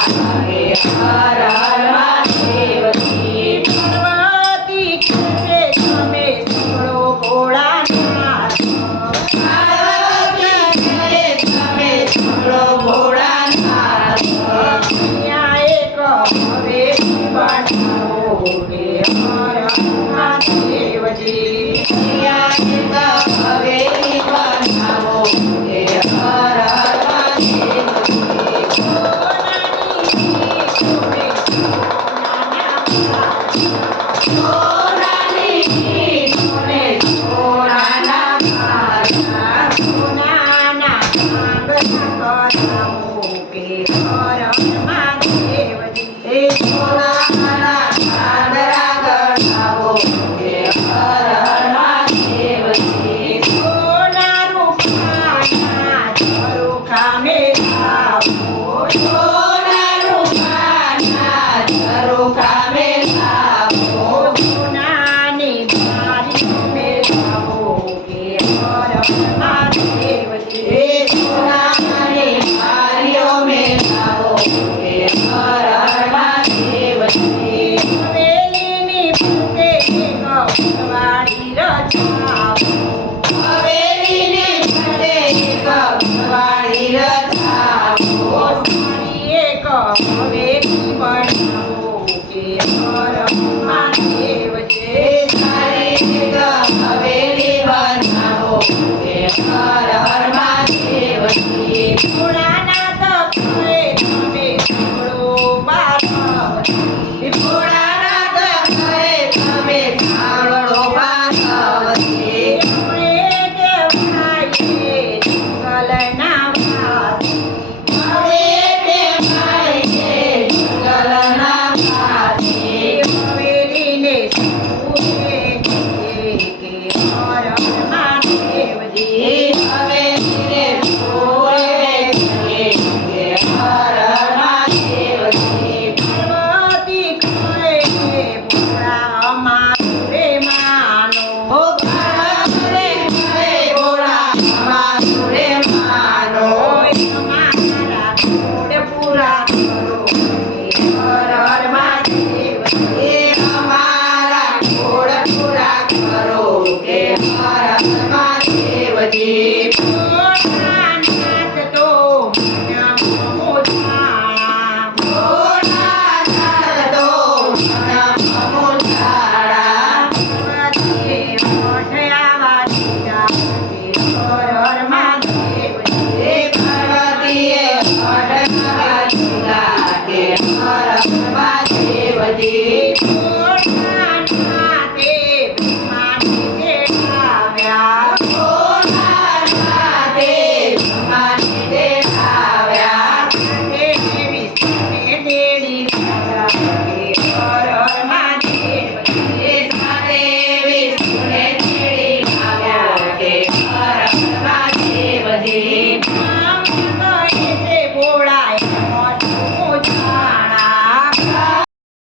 હે હર હર મહાદેવજી પાર્વતી કહે તમે સાંભળો ભોળાનાથ પાર્વતી કહે તમે સાંભળો ભોળાનાથ અહીંયા એક હવેલી બનાવો હે હર હર મહાદેવજી અહીંયા એક હવેલી બનાવો હે હર હર મહાદેવજી સોનાની ઈંટોને સોનાના પાયા સોનાના પાંગરા કરાવો હે હર હર મહાદેવજી હે સોનાના ચાંદરા ગઢાવો હે હર હર મહાદેવજી સોના રૂપાના ઝરૂખા મેલાવો સોના રૂપાના ઝરૂખા મેલાવો સોનાની બારીઓ મેલાવો હે હર હર મહાદેવજી હે સોનાની મારીઓ મેલાવો હે હર હર મહાદેવજી હવેલીની ફરતે એક વાડી રચાવો હવેલીને ફરતે એક વાડી રચાવો સારી એક હવેલી બનાવો હે હર હર મહાદેવજી હે સારી એક હવેલી બનાવો હે હર હર મહાદેવજી સોના